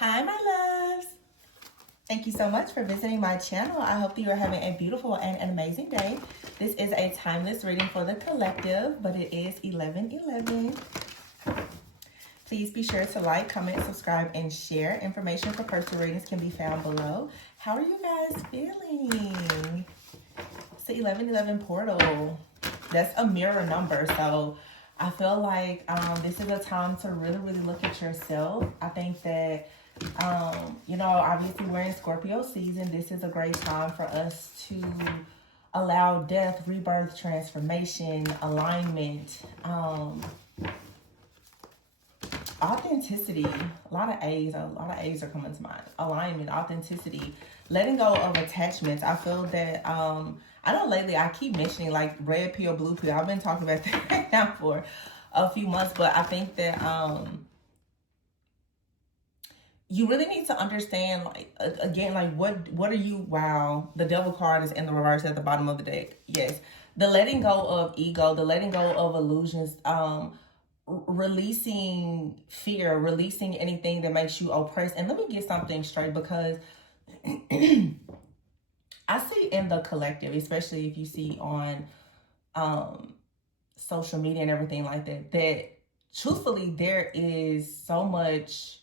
Hi, my loves. Thank you so much for visiting my channel. I hope that you are having a beautiful and an amazing day. This is a timeless reading for the collective, but it is 11/11. Please be sure to like, comment, subscribe, and share. Information for personal readings can be found below. How are you guys feeling? It's the 11/11 portal. That's a mirror number, so I feel like this is a time to really look at yourself. I think that obviously we're in Scorpio season. This is a great time for us to allow death, rebirth, transformation, alignment, authenticity. A lot of A's are coming to mind. Alignment, authenticity, letting go of attachments. I feel that I know lately I keep mentioning like red pill, blue pill. I've been talking about that now for a few months, but I think that you really need to understand, like, again, like what are you? Wow, the devil card is in the reverse at the bottom of the deck. Yes, the letting go of ego, the letting go of illusions, releasing fear, releasing anything that makes you oppressed. And let me get something straight, because I see in the collective, especially if you see on social media and everything like that, that truthfully there is so much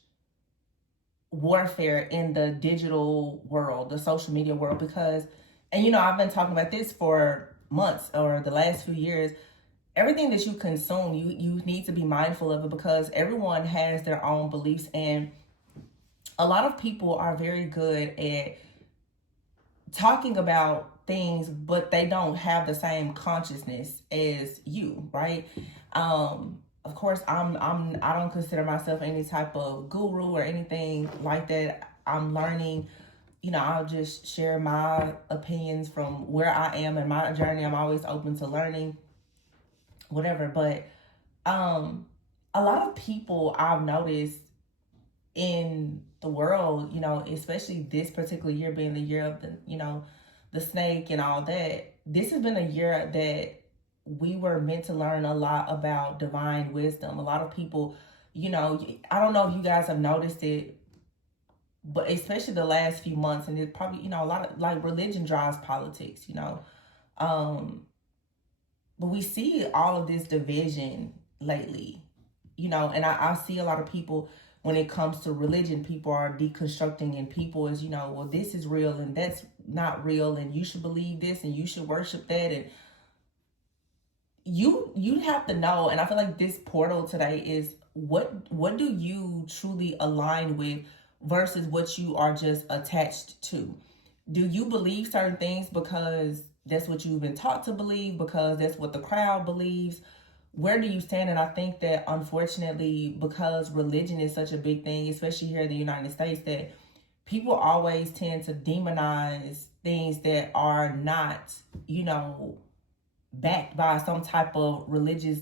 warfare in the digital world, the social media world, because, and I've been talking about this for months or the last few years. Everything that you consume, you need to be mindful of it, because everyone has their own beliefs, and a lot of people are very good at talking about things, but they don't have the same consciousness as you, right? Of course, I don't consider myself any type of guru or anything like that. I'm learning. I'll just share my opinions from where I am in my journey. I'm always open to learning, whatever. But a lot of people I've noticed in the world, especially this particular year being the year of the snake and all that, this has been a year that we were meant to learn a lot about divine wisdom. A lot of people, I don't know if you guys have noticed it, but especially the last few months, and it's probably, a lot of, like, religion drives politics, but we see all of this division lately, and I see a lot of people, when it comes to religion, people are deconstructing, and people is, well, this is real and that's not real, and you should believe this and you should worship that. And you have to know, and I feel like this portal today is what do you truly align with versus what you are just attached to. Do you believe certain things because that's what you've been taught to believe, because that's what the crowd believes? Where do you stand? And I think that, unfortunately, because religion is such a big thing, especially here in the United States, that people always tend to demonize things that are not, backed by some type of religious,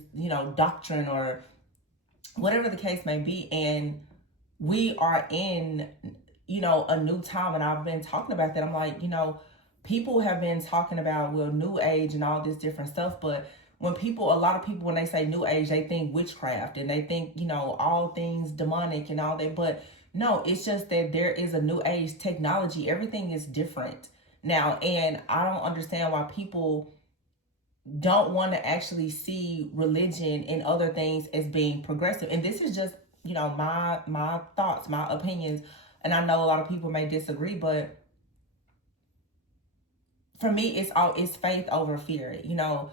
doctrine or whatever the case may be. And we are in, a new time. And I've been talking about that. I'm like, people have been talking about, well, new age and all this different stuff, but a lot of people, when they say new age, they think witchcraft and they think, all things demonic and all that. But no, it's just that there is a new age technology. Everything is different now. And I don't understand why people don't want to actually see religion and other things as being progressive. And this is just, my thoughts, my opinions. And I know a lot of people may disagree, but for me, it's faith over fear. You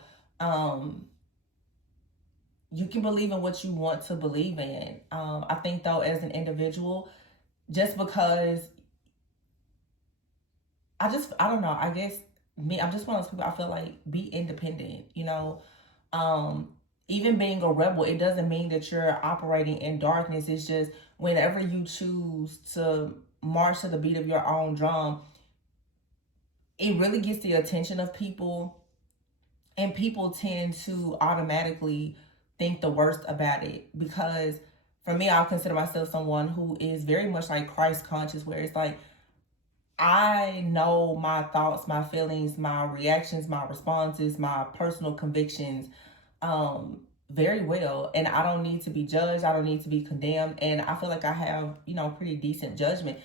can believe in what you want to believe in. I think, though, as an individual, just because I don't know, I guess I'm just one of those people, I feel like, be independent, even being a rebel, it doesn't mean that you're operating in darkness. It's just whenever you choose to march to the beat of your own drum, it really gets the attention of people. And people tend to automatically think the worst about it, because for me, I'll consider myself someone who is very much like Christ conscious, where it's like, I know my thoughts, my feelings, my reactions, my responses, my personal convictions very well, and I don't need to be judged. I don't need to be condemned, and I feel like I have, you know, pretty decent judgment.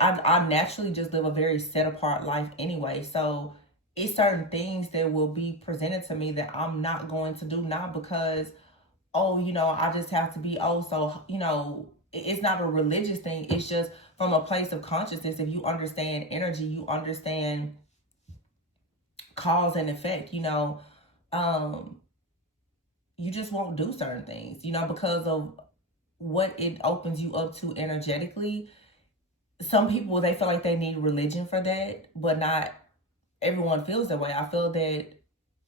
I naturally just live a very set apart life anyway, so it's certain things that will be presented to me that I'm not going to do, not because, oh, you know, I just have to be, oh, so, you know, it's not a religious thing. It's just from a place of consciousness. If you understand energy, you understand cause and effect, you know, you just won't do certain things, you know, because of what it opens you up to energetically. Some people, they feel like they need religion for that, but not everyone feels that way. I feel that,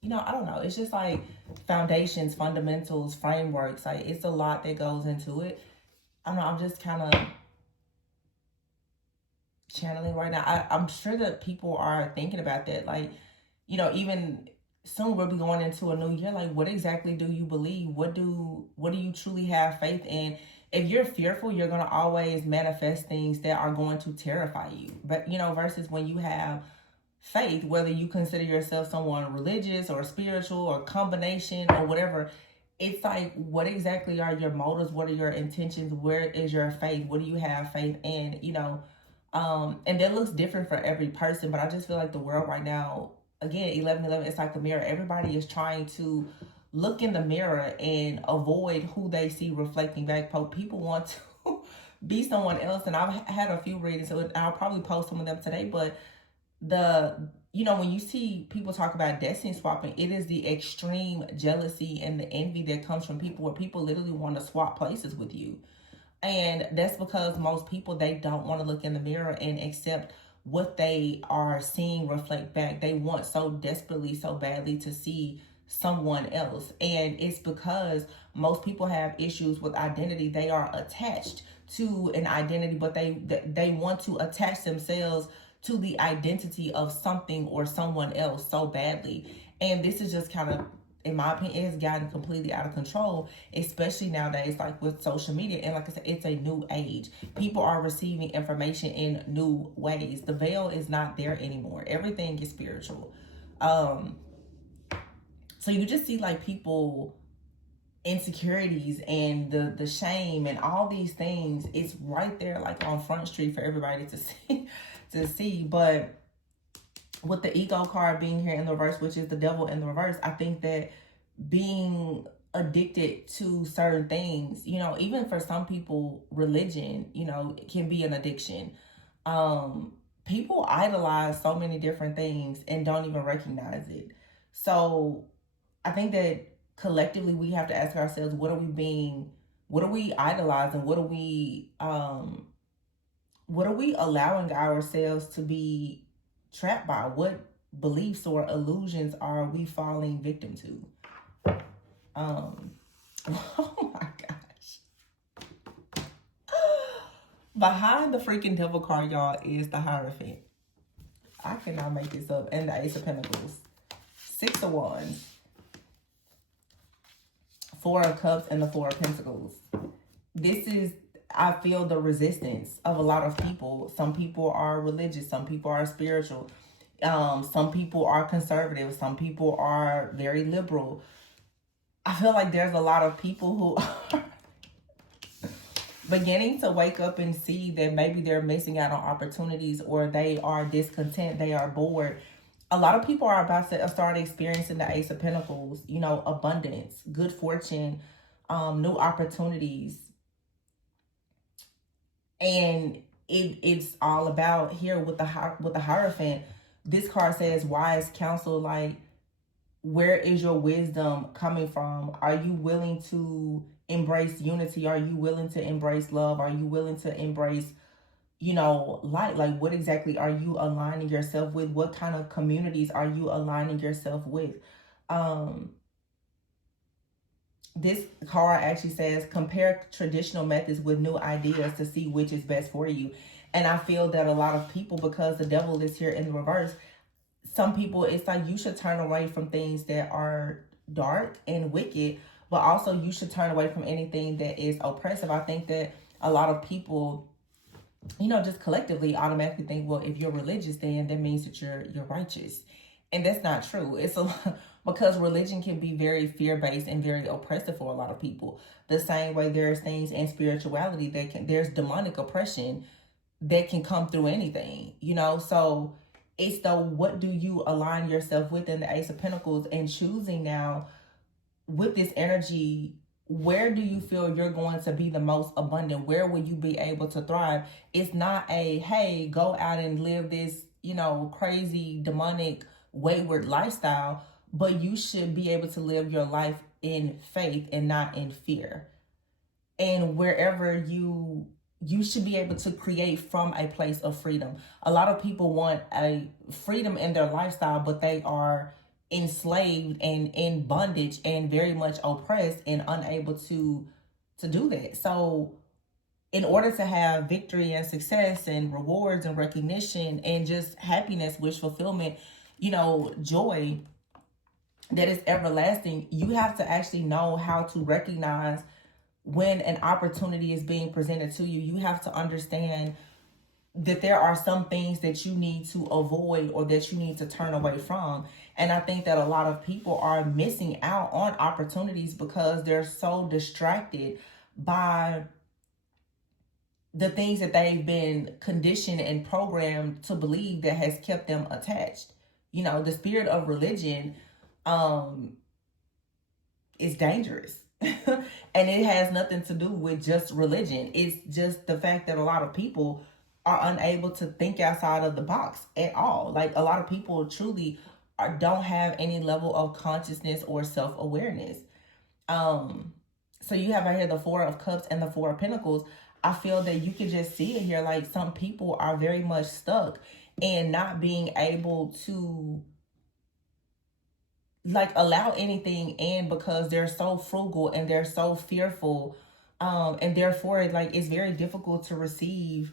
you know, I don't know. It's just like foundations, fundamentals, frameworks. Like, it's a lot that goes into it. I don't know. I'm just kind of channeling right now. I'm sure that people are thinking about that. Like, you know, even soon we'll be going into a new year. Like, what exactly do you believe? What do you truly have faith in? If you're fearful, you're going to always manifest things that are going to terrify you. But, you know, versus when you have faith, whether you consider yourself someone religious or spiritual or combination or whatever, it's like, what exactly are your motives? What are your intentions? Where is your faith? What do you have faith in? You know, and that looks different for every person, but I just feel like the world right now, again, 11:11, it's like a mirror. Everybody is trying to look in the mirror and avoid who they see reflecting back. People want to be someone else, and I've had a few readings, so I'll probably post some of them today, but you know, when you see people talk about destiny swapping, it is the extreme jealousy and the envy that comes from people, where people literally want to swap places with you. And that's because most people, they don't want to look in the mirror and accept what they are seeing reflect back. They want so desperately, so badly to see someone else. And it's because most people have issues with identity. They are attached to an identity, but they want to attach themselves to the identity of something or someone else so badly. And this is just kind of, in my opinion, it has gotten completely out of control, especially nowadays, like with social media. And like I said, it's a new age. People are receiving information in new ways. The veil is not there anymore. Everything is spiritual. So you just see like people insecurities and the shame and all these things. It's right there, like on Front Street for everybody to see. But with the ego card being here in the reverse, which is the devil in the reverse, I think that being addicted to certain things, you know, even for some people, religion, you know, can be an addiction. People idolize so many different things and don't even recognize it. So I think that collectively we have to ask ourselves, what are we idolizing? What are we allowing ourselves to be trapped by? What beliefs or illusions are we falling victim to? Oh my gosh. Behind the freaking devil card, y'all, is the Hierophant. I cannot make this up. And the Ace of Pentacles. 6 of Wands. 4 of Cups and the 4 of Pentacles. This is, I feel, the resistance of a lot of people. Some people are religious. Some people are spiritual. Some people are conservative. Some people are very liberal. I feel like there's a lot of people who are beginning to wake up and see that maybe they're missing out on opportunities, or they are discontent. They are bored. A lot of people are about to start experiencing the Ace of Pentacles, you know, abundance, good fortune, new opportunities. And it's all about here with the Hierophant. This card says wise counsel. Like, where is your wisdom coming from? Are you willing to embrace unity? Are you willing to embrace love? Are you willing to embrace, you know, light? Like, what exactly are you aligning yourself with? What kind of communities are you aligning yourself with? This card actually says compare traditional methods with new ideas to see which is best for you. And I feel that a lot of people, because the devil is here in the reverse, some people, it's like you should turn away from things that are dark and wicked, but also you should turn away from anything that is oppressive. I think that a lot of people, you know, just collectively automatically think, well, if you're religious, then that means that you're righteous. And that's not true. It's a lot, because religion can be very fear-based and very oppressive for a lot of people. The same way there's things in spirituality that there's demonic oppression that can come through anything, you know? So it's the, what do you align yourself with in the Ace of Pentacles, and choosing now with this energy, where do you feel you're going to be the most abundant? Where will you be able to thrive? It's not a, hey, go out and live this, you know, crazy, demonic, wayward lifestyle, but you should be able to live your life in faith and not in fear. And wherever you should be able to create from a place of freedom. A lot of people want a freedom in their lifestyle, but they are enslaved and in bondage and very much oppressed and unable to do that. So in order to have victory and success and rewards and recognition and just happiness, wish fulfillment, you know, joy that is everlasting, you have to actually know how to recognize when an opportunity is being presented to you. You have to understand that there are some things that you need to avoid or that you need to turn away from. And I think that a lot of people are missing out on opportunities because they're so distracted by the things that they've been conditioned and programmed to believe that has kept them attached. You know, the spirit of religion is dangerous. And it has nothing to do with just religion. It's just the fact that a lot of people are unable to think outside of the box at all. Like, a lot of people truly don't have any level of consciousness or self-awareness. So you have right here the Four of Cups and the Four of Pentacles. I feel that you can just see it here. Like, some people are very much stuck in not being able to like allow anything in because they're so frugal and they're so fearful, and therefore like it's very difficult to receive,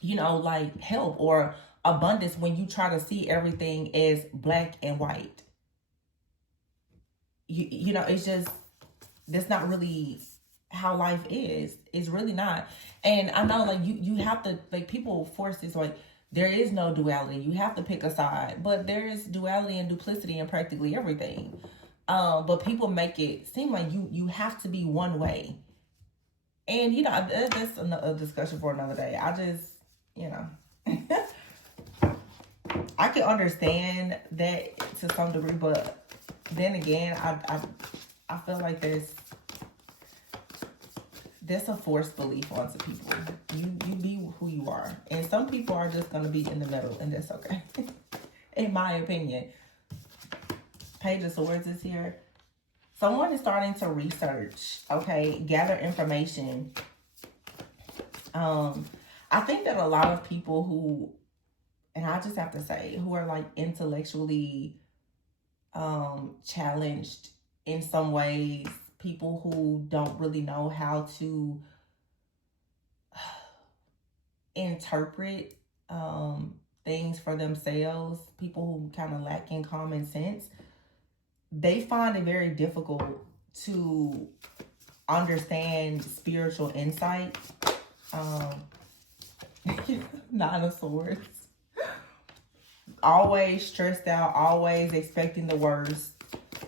you know, like help or abundance when you try to see everything as black and white. You know, it's just, that's not really how life is. It's really not. And I know, like, you have to, like, people force this, like, there is no duality. You have to pick a side. But there is duality and duplicity in practically everything. But people make it seem like you have to be one way. And, you know, that's a discussion for another day. I just, you know, I can understand that to some degree. But then again, I feel like there's a forced belief onto people. You be who you are. And some people are just going to be in the middle, and that's okay. In my opinion. Page of Swords is here. Someone is starting to research, okay, gather information. I think that a lot of people who, and I just have to say, who are like intellectually challenged in some ways, people who don't really know how to interpret things for themselves, people who kind of lack in common sense, they find it very difficult to understand spiritual insight. Nine of Swords. Always stressed out, always expecting the worst.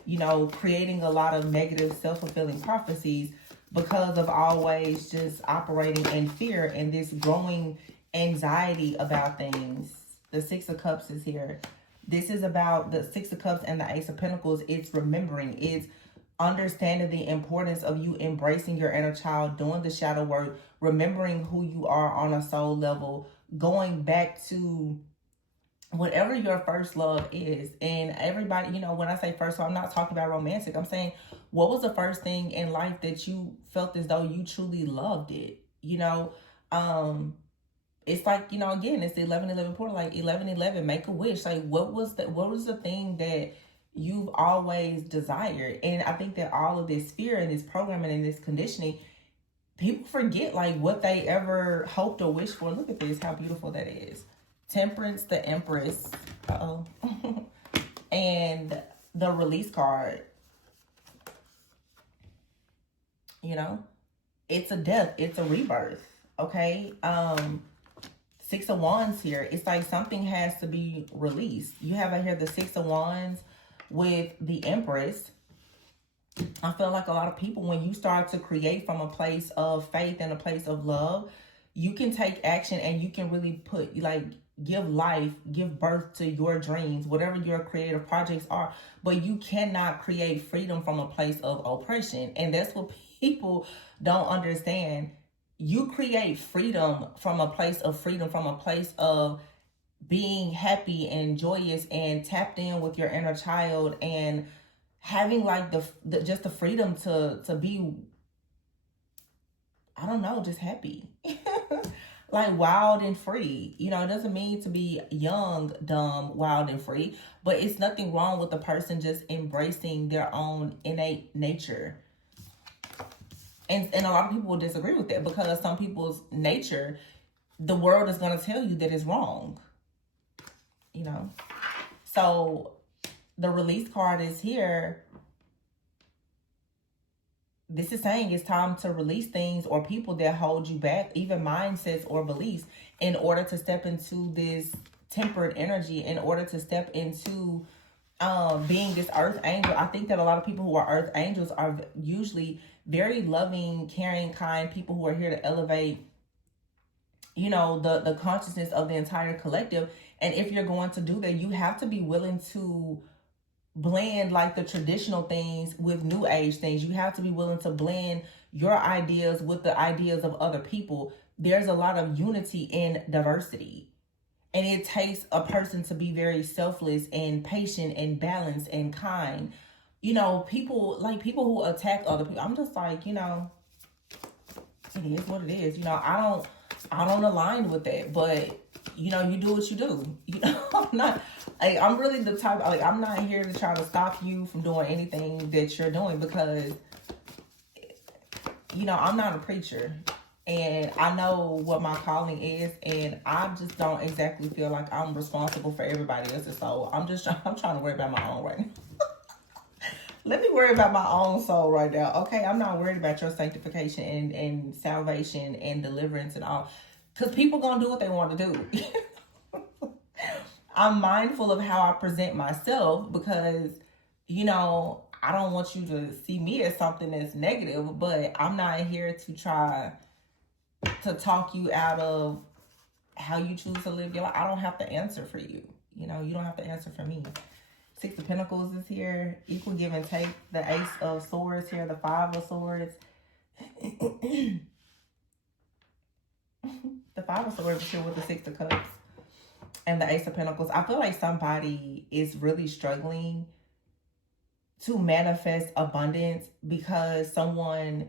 You know, creating a lot of negative self-fulfilling prophecies because of always just operating in fear and this growing anxiety about things. The Six of Cups is here. This is about the Six of Cups and the Ace of Pentacles. It's remembering. It's understanding the importance of you embracing your inner child, doing the shadow work, remembering who you are on a soul level, going back to whatever your first love is. And everybody, you know, when I say first, so I'm not talking about romantic. I'm saying, what was the first thing in life that you felt as though you truly loved it? You know, it's like, you know, again, it's the 11-11 portal, like 11-11, make a wish. Like, what was the thing that you've always desired? And I think that all of this fear and this programming and this conditioning, people forget like what they ever hoped or wished for. Look at this, how beautiful that is. Temperance, the Empress, and the Release card. You know, it's a death, it's a rebirth, okay? Six of Wands here. It's like something has to be released. You have out here the Six of Wands with the Empress. I feel like a lot of people, when you start to create from a place of faith and a place of love, you can take action and you can really put, like, give life, give birth to your dreams, whatever your creative projects are. But you cannot create freedom from a place of oppression. And that's what people don't understand. You create freedom from a place of freedom, from a place of being happy and joyous and tapped in with your inner child, and having like the just the freedom to be, I don't know, just happy. Like wild and free. You know, it doesn't mean to be young, dumb, wild and free, but it's nothing wrong with the person just embracing their own innate nature. And a lot of people will disagree with that, because some people's nature, the world is going to tell you that it's wrong. You know? So the release card is here. This is saying it's time to release things or people that hold you back, even mindsets or beliefs, in order to step into this tempered energy, in order to step into being this earth angel. I think that a lot of people who are earth angels are usually very loving, caring, kind people who are here to elevate, you know, the consciousness of the entire collective. And if you're going to do that, you have to be willing to blend like the traditional things with new age things. You have to be willing to blend your ideas with the ideas of other people. There's a lot of unity in diversity. And it takes a person to be very selfless and patient and balanced and kind. You know, people who attack other people, I'm just like, you know, it is what it is. You know, I don't align with that, but you know, you do what you do. You know, I'm really the type, like, I'm not here to try to stop you from doing anything that you're doing, because, you know, I'm not a preacher. And I know what my calling is, and I just don't exactly feel like I'm responsible for everybody else's soul. I'm trying to worry about my own right now. Let me worry about my own soul right now. Okay, I'm not worried about your sanctification and salvation and deliverance and all, because people gonna do what they want to do. I'm mindful of how I present myself, because, you know, I don't want you to see me as something that's negative, but I'm not here to try to talk you out of how you choose to live your life. I don't have to answer for you. You know, you don't have to answer for me. Six of Pentacles is here. Equal give and take. The Ace of Swords here. The Five of Swords. The Five of Swords is here with the Six of Cups. And the Ace of Pentacles. I feel like somebody is really struggling to manifest abundance, because someone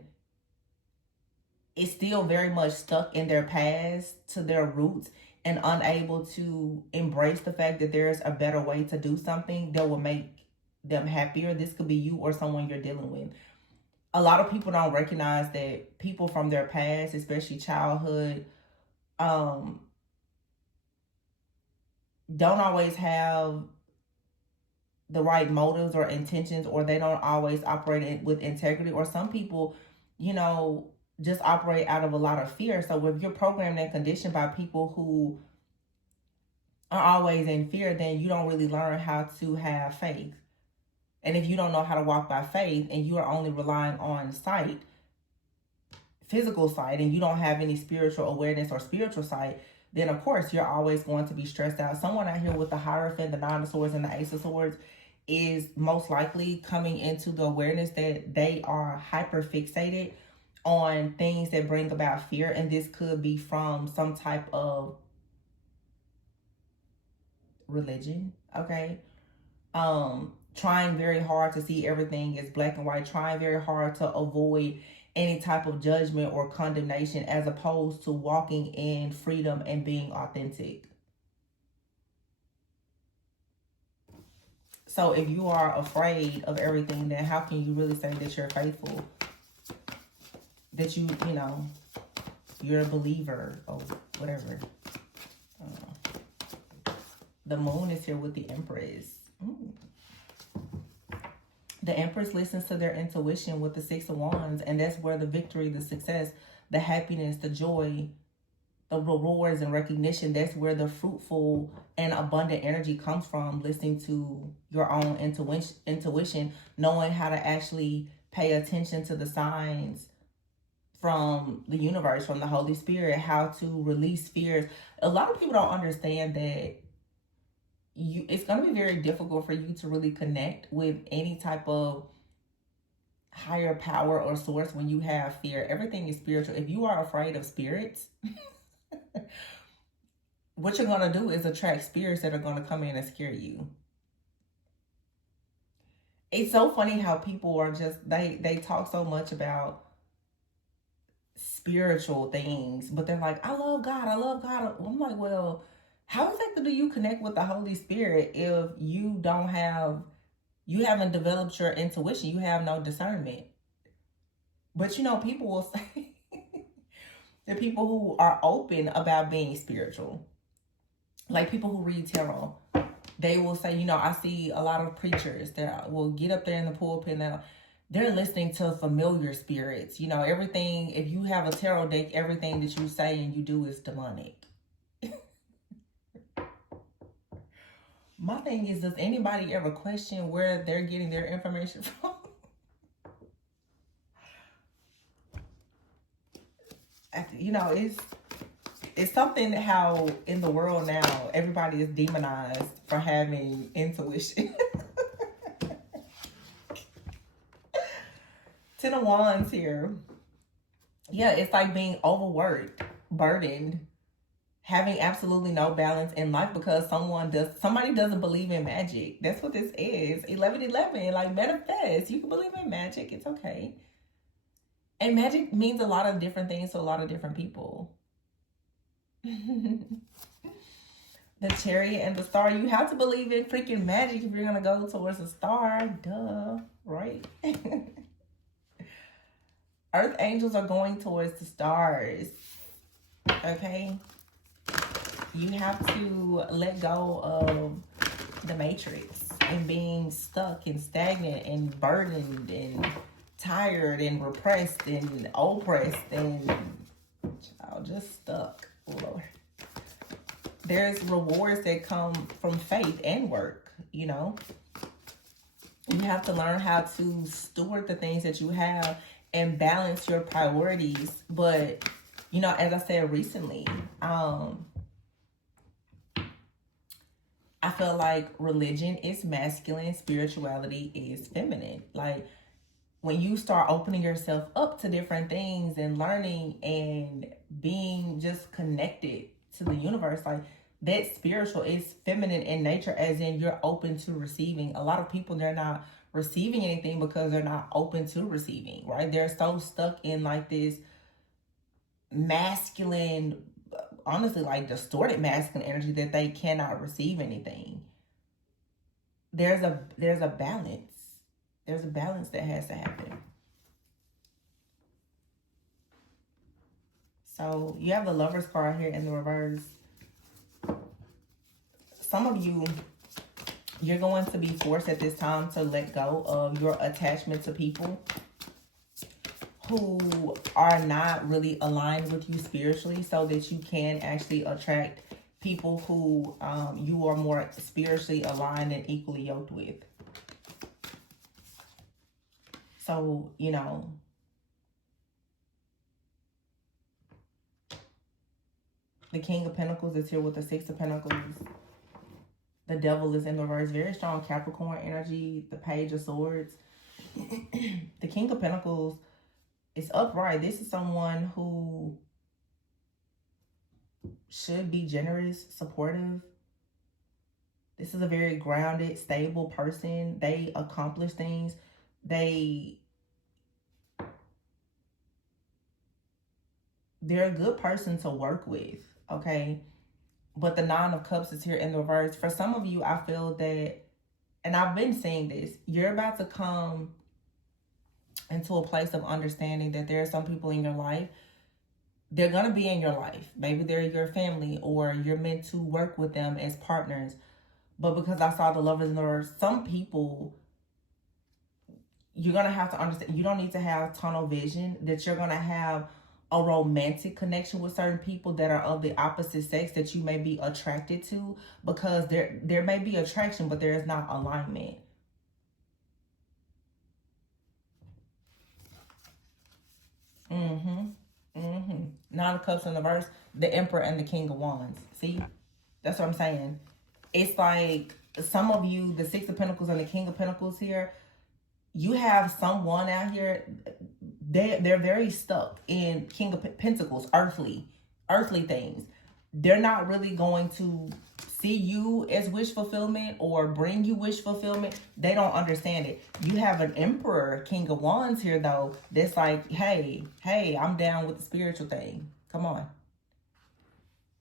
is still very much stuck in their past, to their roots, and unable to embrace the fact that there's a better way to do something that will make them happier. This could be you or someone you're dealing with. A lot of people don't recognize that people from their past, especially childhood, don't always have the right motives or intentions, or they don't always operate with integrity. Or some people, you know, just operate out of a lot of fear. So if you're programmed and conditioned by people who are always in fear, then you don't really learn how to have faith. And if you don't know how to walk by faith, and you are only relying on sight, physical sight, and you don't have any spiritual awareness or spiritual sight, then of course you're always going to be stressed out. Someone out here with the Hierophant, the Nine of Swords, and the Ace of Swords is most likely coming into the awareness that they are hyper fixated on things that bring about fear. And this could be from some type of religion, okay? Trying very hard to see everything as black and white, trying very hard to avoid any type of judgment or condemnation, as opposed to walking in freedom and being authentic. So if you are afraid of everything, then how can you really say that you're faithful? That you know, you're a believer or whatever. The Moon is here with the Empress. The Empress listens to their intuition with the Six of Wands, and that's where the victory, the success, the happiness, the joy the rewards and recognition. That's where the fruitful and abundant energy comes from, listening to your own intuition, knowing how to actually pay attention to the signs from the universe, from the Holy Spirit, how to release fears. A lot of people don't understand that it's going to be very difficult for you to really connect with any type of higher power or source when you have fear. Everything is spiritual. If you are afraid of spirits, what you're going to do is attract spirits that are going to come in and scare you. It's so funny how people are just, they talk so much about spiritual things, but they're like, I love God, I love God. I'm like, well, how exactly do you connect with the Holy Spirit if you haven't developed your intuition, you have no discernment? But you know, people will say, the people who are open about being spiritual, like people who read tarot, they will say, you know, I see a lot of preachers that will get up there in the pulpit and they're listening to familiar spirits. You know, everything, if you have a tarot deck, everything that you say and you do is demonic. My thing is, does anybody ever question where they're getting their information from? You know, it's something how in the world now, everybody is demonized for having intuition. Ten of Wands here. Yeah, it's like being overworked, burdened, having absolutely no balance in life because somebody doesn't believe in magic. That's what this is. 1111, like manifest. You can believe in magic. It's okay. And magic means a lot of different things to a lot of different people. The Chariot and the Star. You have to believe in freaking magic if you're going to go towards a star. Duh, right? Earth angels are going towards the stars. Okay? You have to let go of the matrix and being stuck and stagnant and burdened and tired and repressed and oppressed and just stuck. Lord. There's rewards that come from faith and work, you know. You have to learn how to steward the things that you have and balance your priorities. But, you know, as I said recently, I feel like religion is masculine, spirituality is feminine. Like, when you start opening yourself up to different things and learning and being just connected to the universe, like, that spiritual is feminine in nature, as in you're open to receiving. A lot of people, they're not receiving anything because they're not open to receiving, right? They're so stuck in like this masculine, honestly, like distorted masculine energy that they cannot receive anything. There's a balance. There's a balance that has to happen. So you have the Lover's card here in the reverse. Some of you, you're going to be forced at this time to let go of your attachment to people who are not really aligned with you spiritually, so that you can actually attract people who you are more spiritually aligned and equally yoked with. So, you know, the King of Pentacles is here with the Six of Pentacles. The Devil is in reverse. Very strong Capricorn energy. The Page of Swords. The King of Pentacles is upright. This is someone who should be generous, supportive. This is a very grounded, stable person. They accomplish things. They're a good person to work with, okay? But the Nine of Cups is here in the reverse. For some of you, I feel that, and I've been saying this, you're about to come into a place of understanding that there are some people in your life, they're going to be in your life. Maybe they're your family, or you're meant to work with them as partners. But because I saw the Lovers in the reverse, some people, you're going to have to understand, you don't need to have tunnel vision, that you're going to have a romantic connection with certain people that are of the opposite sex that you may be attracted to, because there may be attraction, but there is not alignment. Nine of Cups in the verse, the Emperor and the King of Wands. See, that's what I'm saying. It's like some of you, the Six of Pentacles and the King of Pentacles here, you have someone out here, they're very stuck in King of Pentacles, earthly things. They're not really going to see you as wish fulfillment or bring you wish fulfillment. They don't understand it. You have an Emperor, King of Wands here though, that's like, hey, I'm down with the spiritual thing. Come on.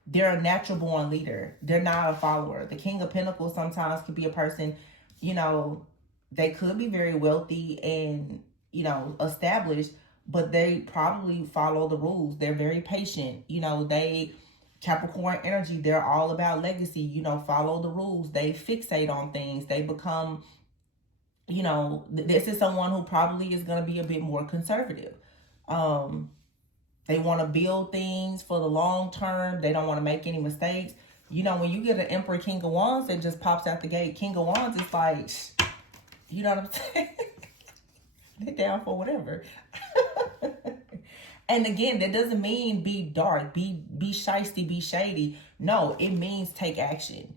They're a natural born leader. They're not a follower. The King of Pentacles sometimes could be a person, you know, they could be very wealthy and, you know, established, but they probably follow the rules. They're very patient. You know, Capricorn energy, they're all about legacy, you know, follow the rules. They fixate on things. They become, you know, this is someone who probably is going to be a bit more conservative. They want to build things for the long term. They don't want to make any mistakes. You know, when you get an Emperor, King of Wands that just pops out the gate, King of Wands is like, you know what I'm saying? They're down for whatever. And again, that doesn't mean be dark, be shiesty, be shady. No, it means take action.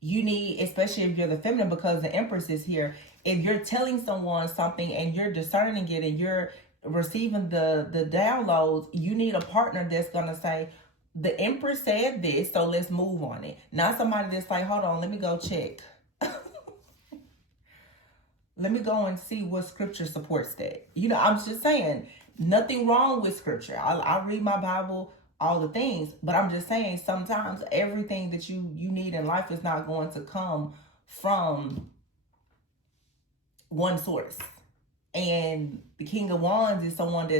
You need, especially if you're the feminine, because the Empress is here. If you're telling someone something and you're discerning it and you're receiving the downloads, you need a partner that's going to say, the Empress said this, so let's move on it. Not somebody that's like, hold on, let me go check. Let me go and see what scripture supports that. You know, I'm just saying, nothing wrong with scripture. I read my Bible, all the things, but I'm just saying sometimes everything that you need in life is not going to come from one source. And the King of Wands is someone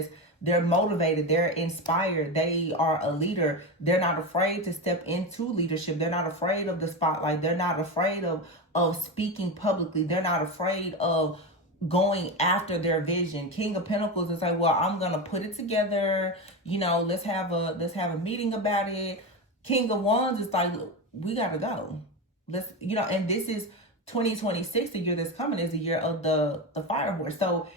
they're motivated, they're inspired, they are a leader. They're not afraid to step into leadership. They're not afraid of the spotlight. They're not afraid of speaking publicly. They're not afraid of going after their vision. King of Pentacles is like, well, I'm gonna put it together. You know, let's have a meeting about it. King of Wands is like, we gotta go. Let's, you know, and this is 2026, the year that's coming, is the year of the fire horse. So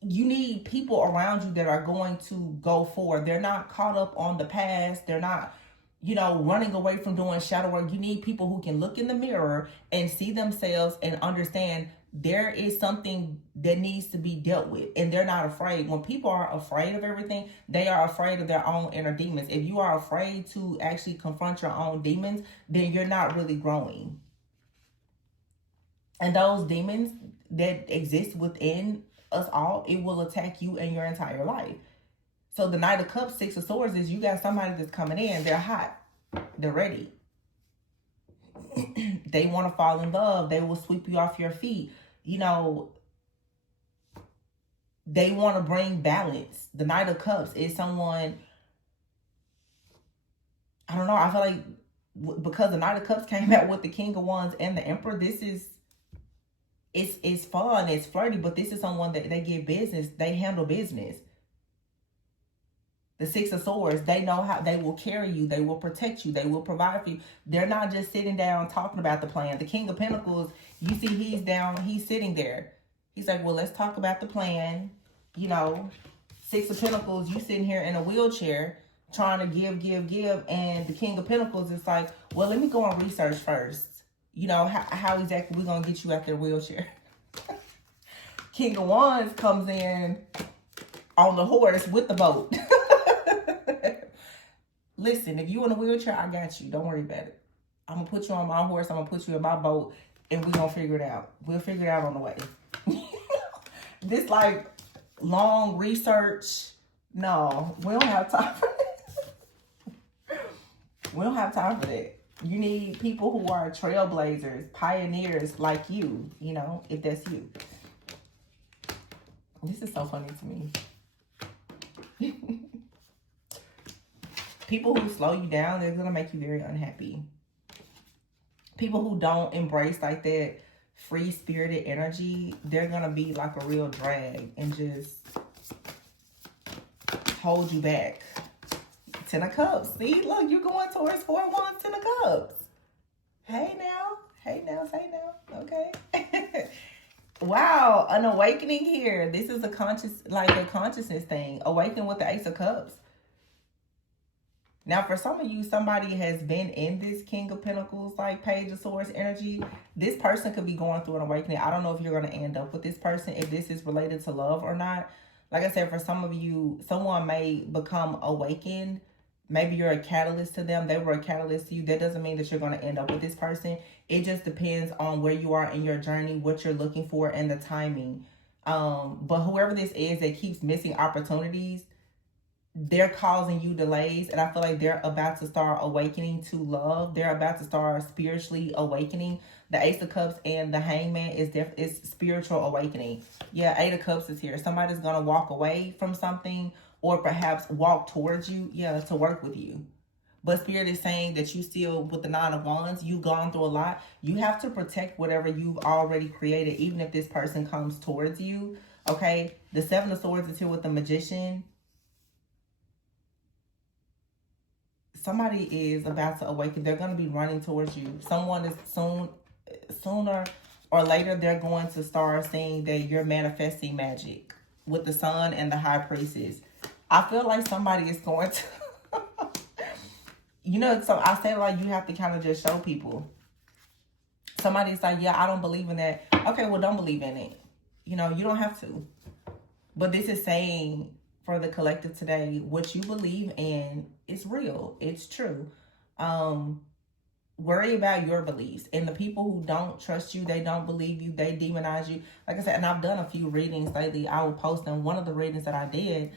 you need people around you that are going to go forward. They're not caught up on the past. They're not, you know, running away from doing shadow work. You need people who can look in the mirror and see themselves and understand there is something that needs to be dealt with, and they're not afraid. When people are afraid of everything, they are afraid of their own inner demons. If you are afraid to actually confront your own demons, then you're not really growing. And those demons that exist within us all, it will attack you and your entire life. So the Knight of Cups, Six of Swords, is you got somebody that's coming in. They're hot. They're ready. They want to fall in love. They will sweep you off your feet. You know, they want to bring balance. The Knight of Cups is someone, I don't know, I feel like because the Knight of Cups came out with the King of Wands and the Emperor, this is, it's fun, it's flirty, but this is someone that they get business, they handle business. The Six of Swords, they know how they will carry you, they will protect you, they will provide for you. They're not just sitting down talking about the plan. The King of Pentacles, you see he's down, he's sitting there. He's like, well, let's talk about the plan. You know, Six of Pentacles, you sitting here in a wheelchair trying to give. And the King of Pentacles is like, well, let me go and research first. You know, how exactly we're going to get you out their wheelchair. King of Wands comes in on the horse with the boat. Listen, if you in a wheelchair, I got you. Don't worry about it. I'm going to put you on my horse. I'm going to put you in my boat. And we're going to figure it out. We'll figure it out on the way. This like long research. No, we don't have time for that. We don't have time for that. You need people who are trailblazers, pioneers like you, you know, if that's you. This is so funny to me. People who slow you down, they're going to make you very unhappy. People who don't embrace like that free-spirited energy, they're going to be like a real drag and just hold you back. 10 of Cups. See, look, you're going towards 4 of Wands, 10 of Cups. Hey now. Hey now. Say now. Okay. Wow. An awakening here. This is a consciousness thing. Awaken with the Ace of Cups. Now, for some of you, somebody has been in this King of Pentacles, like Page of Swords energy. This person could be going through an awakening. I don't know if you're going to end up with this person, if this is related to love or not. Like I said, for some of you, someone may become awakened. Maybe you're a catalyst to them. They were a catalyst to you. That doesn't mean that you're going to end up with this person. It just depends on where you are in your journey, what you're looking for, and the timing. But whoever this is that keeps missing opportunities, they're causing you delays, and I feel like they're about to start awakening to love. They're about to start spiritually awakening. The Ace of Cups and the Hangman is spiritual awakening. Yeah, Eight of Cups is here. Somebody's gonna walk away from something, or perhaps walk towards you, yeah, to work with you. But Spirit is saying that you still, with the Nine of Wands, you've gone through a lot. You have to protect whatever you've already created, even if this person comes towards you. Okay, the Seven of Swords is here with the Magician. Somebody is about to awaken. They're going to be running towards you. Someone is sooner or later, they're going to start seeing that you're manifesting magic with the Sun and the High Priestess. I feel like somebody is going to, you know, so I say like you have to kind of just show people. Somebody's like, yeah, I don't believe in that. Okay, well, don't believe in it. You know, you don't have to. But this is saying, for the collective today, what you believe in is real. It's true. Worry about your beliefs. And the people who don't trust you, they don't believe you, they demonize you. Like I said, and I've done a few readings lately. I will post them. One of the readings that I did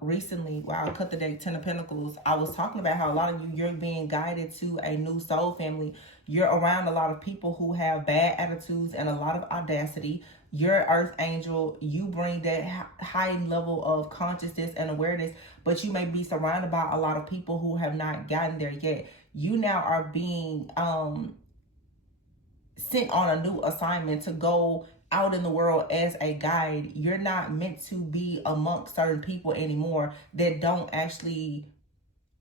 recently, where I cut the deck, 10 of Pentacles, I was talking about how a lot of you, you're being guided to a new soul family. You're around a lot of people who have bad attitudes and a lot of audacity. You're Earth Angel. You bring that high level of consciousness and awareness, but you may be surrounded by a lot of people who have not gotten there yet. You now are being sent on a new assignment to go out in the world as a guide. You're not meant to be amongst certain people anymore that don't actually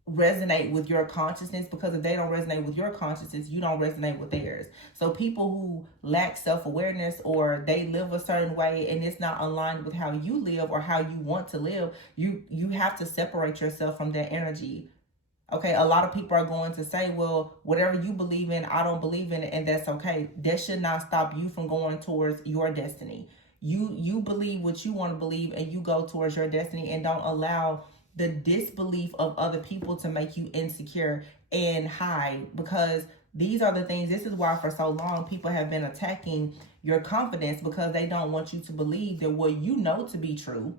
resonate with your consciousness, because if they don't resonate with your consciousness, you don't resonate with theirs. So people who lack self-awareness, or they live a certain way and it's not aligned with how you live or how you want to live, you have to separate yourself from that energy. Okay, a lot of people are going to say, well, whatever you believe in, I don't believe in it, and that's okay. That should not stop you from going towards your destiny. You believe what you want to believe, and you go towards your destiny, and don't allow the disbelief of other people to make you insecure and hide, because these are the things. This is why for so long people have been attacking your confidence, because they don't want you to believe that what you know to be true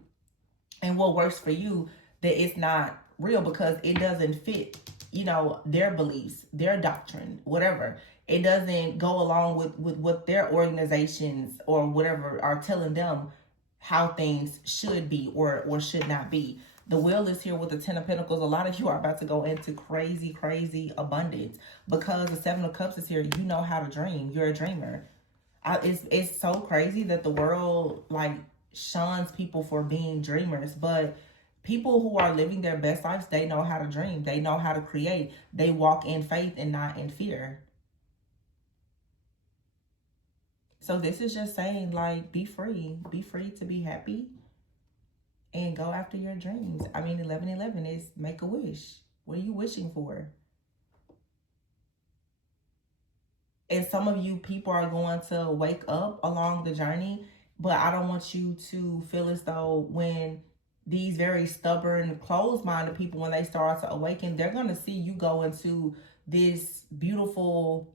and what works for you, that it's not real, because it doesn't fit, you know, their beliefs, their doctrine, whatever. It doesn't go along with what their organizations or whatever are telling them how things should be or should not be. The Wheel is here with the 10 of Pentacles. A lot of you are about to go into crazy, crazy abundance, because the 7 of Cups is here. You know how to dream. You're a dreamer. It's so crazy that the world like shuns people for being dreamers, but people who are living their best lives, they know how to dream. They know how to create. They walk in faith and not in fear. So this is just saying, like, be free. Be free to be happy and go after your dreams. I mean, 1111 is make a wish. What are you wishing for? And some of you people are going to wake up along the journey, but I don't want you to feel as though when these very stubborn, closed-minded people, when they start to awaken, they're going to see you go into this beautiful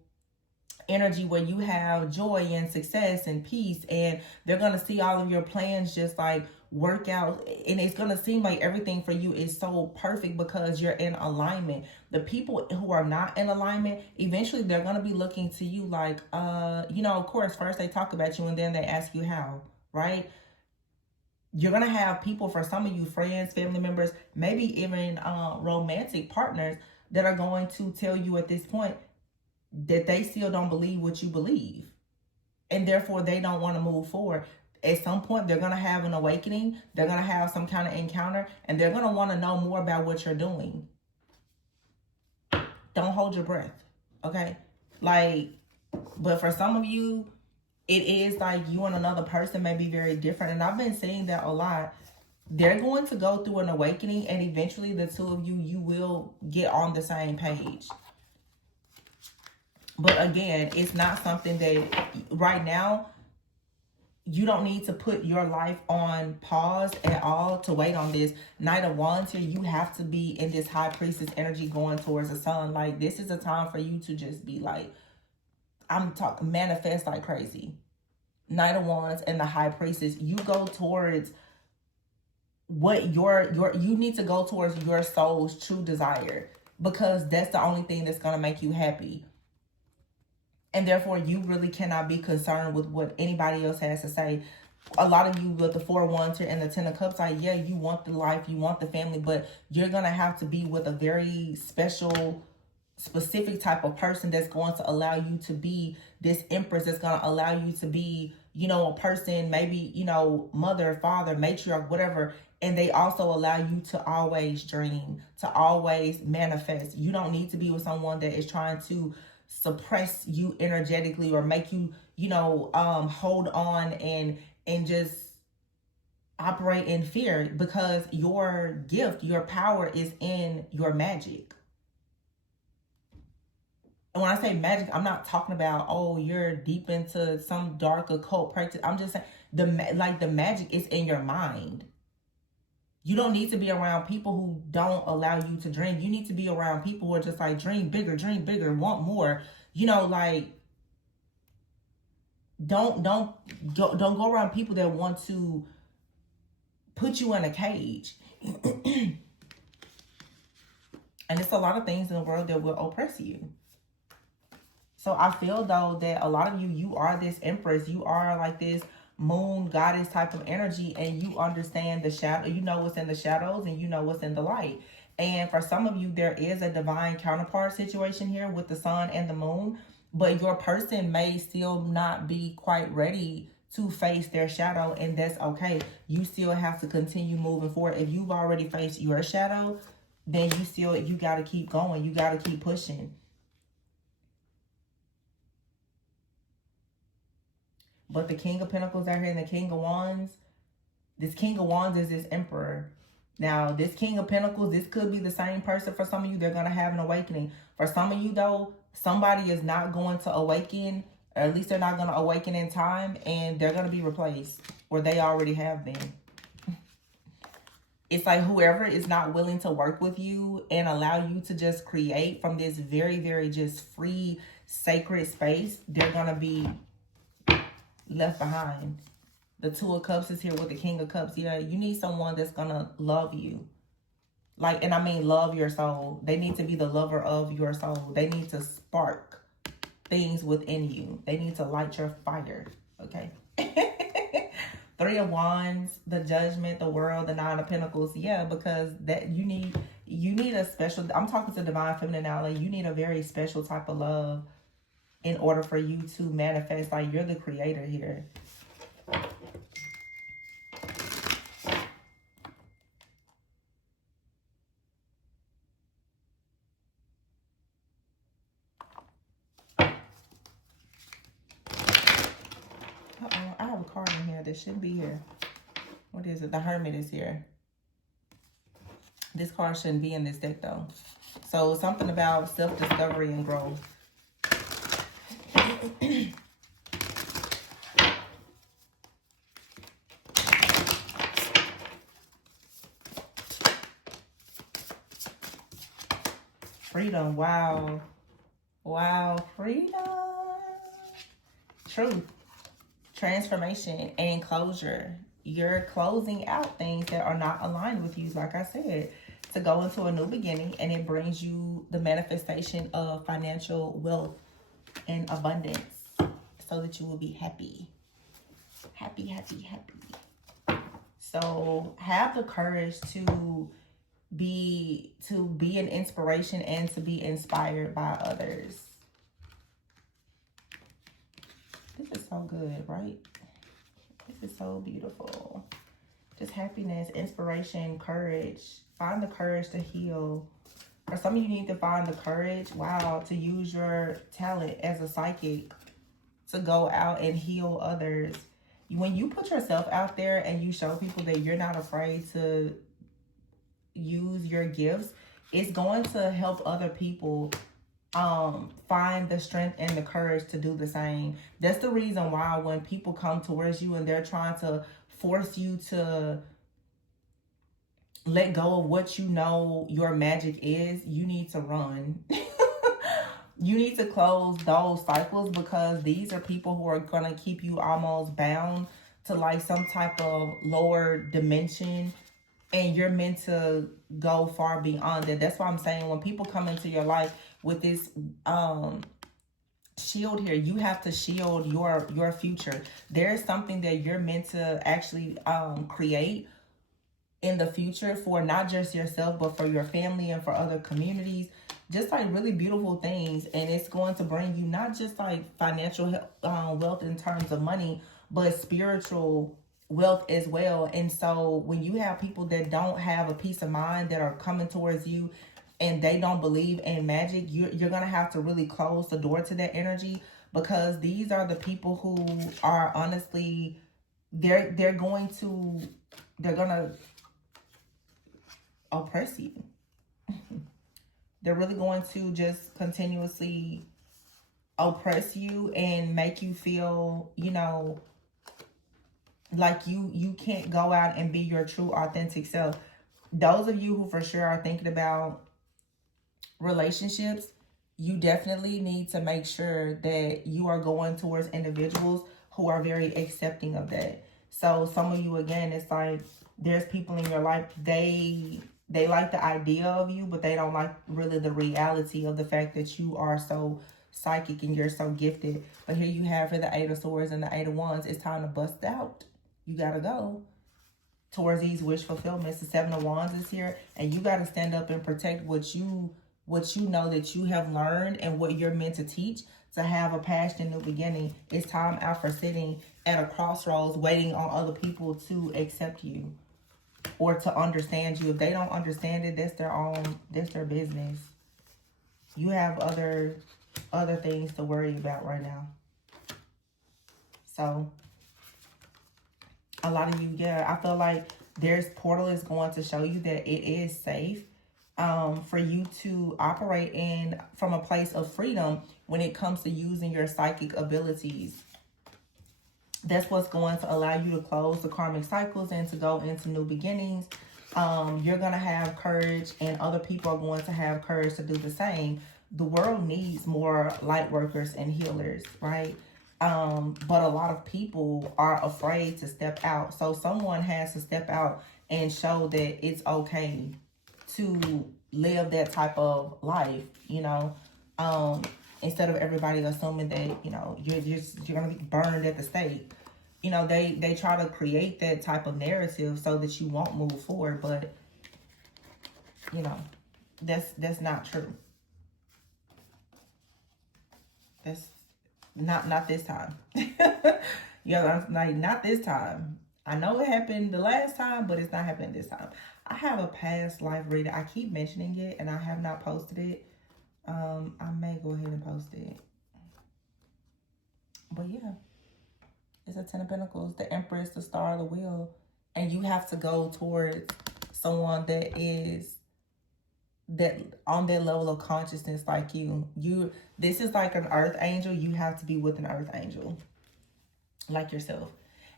energy where you have joy and success and peace, and they're going to see all of your plans just like work out, and it's going to seem like everything for you is so perfect because you're in alignment. The people who are not in alignment, eventually they're going to be looking to you like, you know, of course, first they talk about you and then they ask you how, right? You're going to have people, for some of you, friends, family members, maybe even romantic partners, that are going to tell you at this point that they still don't believe what you believe, and therefore they don't want to move forward. at some point they're going to have an awakening. They're going to have some kind of encounter, and they're going to want to know more about what you're doing. Don't hold your breath, okay? Like, but for some of you, it is like you and another person may be very different. And I've been seeing that a lot. They're going to go through an awakening, and eventually the two of you will get on the same page. But again, it's not something that right now, you don't need to put your life on pause at all to wait on this. Knight of Wands here, you have to be in this High Priestess energy going towards the sun. Like, this is a time for you to just be like, I'm talking, manifest like crazy. Knight of Wands and the High Priestess, you go towards what you need to go towards your soul's true desire, because that's the only thing that's going to make you happy. And therefore, you really cannot be concerned with what anybody else has to say. A lot of you with the 4 of Wands here and the 10 of Cups, like, yeah, you want the life, you want the family, but you're going to have to be with a very special, specific type of person that's going to allow you to be this empress, that's going to allow you to be, you know, a person, maybe, you know, mother, father, matriarch, whatever. And they also allow you to always dream, to always manifest. You don't need to be with someone that is trying to suppress you energetically or make you, you know, hold on and just operate in fear, because your gift, your power is in your magic. And when I say magic, I'm not talking about, oh, you're deep into some dark occult practice. I'm just saying the magic is in your mind. You don't need to be around people who don't allow you to dream. You need to be around people who are just like, dream bigger, want more. You know, like, don't go around people that want to put you in a cage. And it's a lot of things in the world that will oppress you. So I feel, though, that a lot of you are this empress. You are like this moon goddess type of energy, and you understand the shadow. You know what's in the shadows, and you know what's in the light. And for some of you, there is a divine counterpart situation here with the sun and the moon, but your person may still not be quite ready to face their shadow, and that's okay. You still have to continue moving forward. If you've already faced your shadow, then you got to keep going. You got to keep pushing. But the King of Pentacles out here and the King of Wands, this King of Wands is this Emperor. Now, this King of Pentacles, this could be the same person for some of you. They're going to have an awakening. For some of you, though, somebody is not going to awaken, or at least they're not going to awaken in time, and they're going to be replaced, or they already have been. It's like whoever is not willing to work with you and allow you to just create from this very, very just free, sacred space, they're going to be left behind. The 2 of Cups is here with the King of Cups. Yeah, you need someone that's gonna love you. Like, and I mean love your soul. They need to be the lover of your soul. They need to spark things within you. They need to light your fire. Okay. 3 of Wands, the Judgment, the World, the 9 of Pentacles. Yeah, because that you need a special, I'm talking to Divine Feminine now. Like, you need a very special type of love in order for you to manifest. Like, you're the creator here. I have a card in here that shouldn't be here. What is it? The Hermit is here. This card shouldn't be in this deck, though. So something about self-discovery and growth. Freedom. Wow. Wow. Freedom. Truth. Transformation and closure. You're closing out things that are not aligned with you, like I said, to go into a new beginning, and it brings you the manifestation of financial wealth and abundance so that you will be happy. Happy, happy, happy. So have the courage to be an inspiration and to be inspired by others. This is so good, right? This is so beautiful. Just happiness, inspiration, courage. Find the courage to heal. For some of you need to find the courage, wow, to use your talent as a psychic to go out and heal others. When you put yourself out there and you show people that you're not afraid to use your gifts, it's going to help other people find the strength and the courage to do the same. That's the reason why when people come towards you and they're trying to force you to let go of what you know your magic is, you need to run. You need to close those cycles, because these are people who are going to keep you almost bound to like some type of lower dimension, and you're meant to go far beyond that. That's why I'm saying when people come into your life with this shield here, you have to shield your future. There's something that you're meant to actually create in the future for not just yourself, but for your family and for other communities. Just like really beautiful things. And it's going to bring you not just like financial wealth in terms of money, but spiritual wealth as well. And so when you have people that don't have a peace of mind that are coming towards you and they don't believe in magic, you're going to have to really close the door to that energy, because these are the people who are honestly, they're going to oppress you. They're really going to just continuously oppress you and make you feel, you know, like you can't go out and be your true authentic self. Those of you who for sure are thinking about relationships, you definitely need to make sure that you are going towards individuals who are very accepting of that. So some of you, again, it's like there's people in your life, they like the idea of you, but they don't like really the reality of the fact that you are so psychic and you're so gifted. But here you have for the Eight of Swords and the Eight of Wands, it's time to bust out. You got to go towards these wish fulfillments. The Seven of Wands is here, and you got to stand up and protect what you know that you have learned and what you're meant to teach, to have a passion, new beginning. It's time out for sitting at a crossroads waiting on other people to accept you or to understand you. If they don't understand it, that's their business. You have other things to worry about right now. So a lot of you, yeah, I feel like there's portal is going to show you that it is safe for you to operate in from a place of freedom when it comes to using your psychic abilities. That's what's going to allow you to close the karmic cycles and to go into new beginnings. You're going to have courage, and other people are going to have courage to do the same. The world needs more light workers and healers, right? But a lot of people are afraid to step out. So someone has to step out and show that it's okay to live that type of life, you know, instead of everybody assuming that, you know, you're going to be burned at the stake. You know, they try to create that type of narrative so that you won't move forward, but, you know, that's not true. That's not this time. Yeah, like, not this time. I know it happened the last time, but it's not happening this time. I have a past life reading. I keep mentioning it, and I have not posted it. I may go ahead and post it. But yeah, it's a Ten of Pentacles, the Empress, the Star, the Wheel. And you have to go towards someone that is on their level of consciousness like you. This is like an earth angel. You have to be with an earth angel like yourself.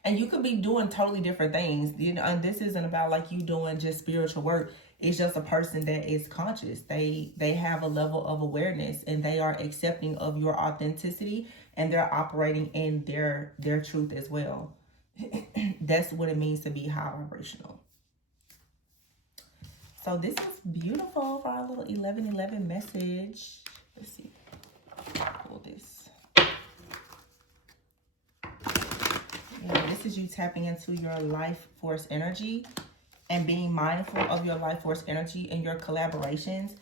And you could be doing totally different things. You know, and this isn't about like you doing just spiritual work. It's just a person that is conscious. They have a level of awareness, and they are accepting of your authenticity, and they're operating in their truth as well. That's what it means to be high vibrational. So this is beautiful for our little 1111 message. Let's see. Pull this. Yeah, this is you tapping into your life force energy and being mindful of your life force energy in your collaborations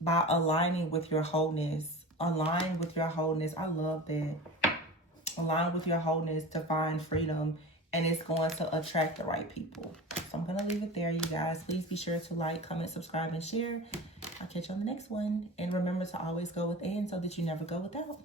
by aligning with your wholeness. Align with your wholeness. I love that. Align with your wholeness to find freedom and it's going to attract the right people. So I'm going to leave it there, you guys. Please be sure to like, comment, subscribe, and share. I'll catch you on the next one. And remember to always go within so that you never go without.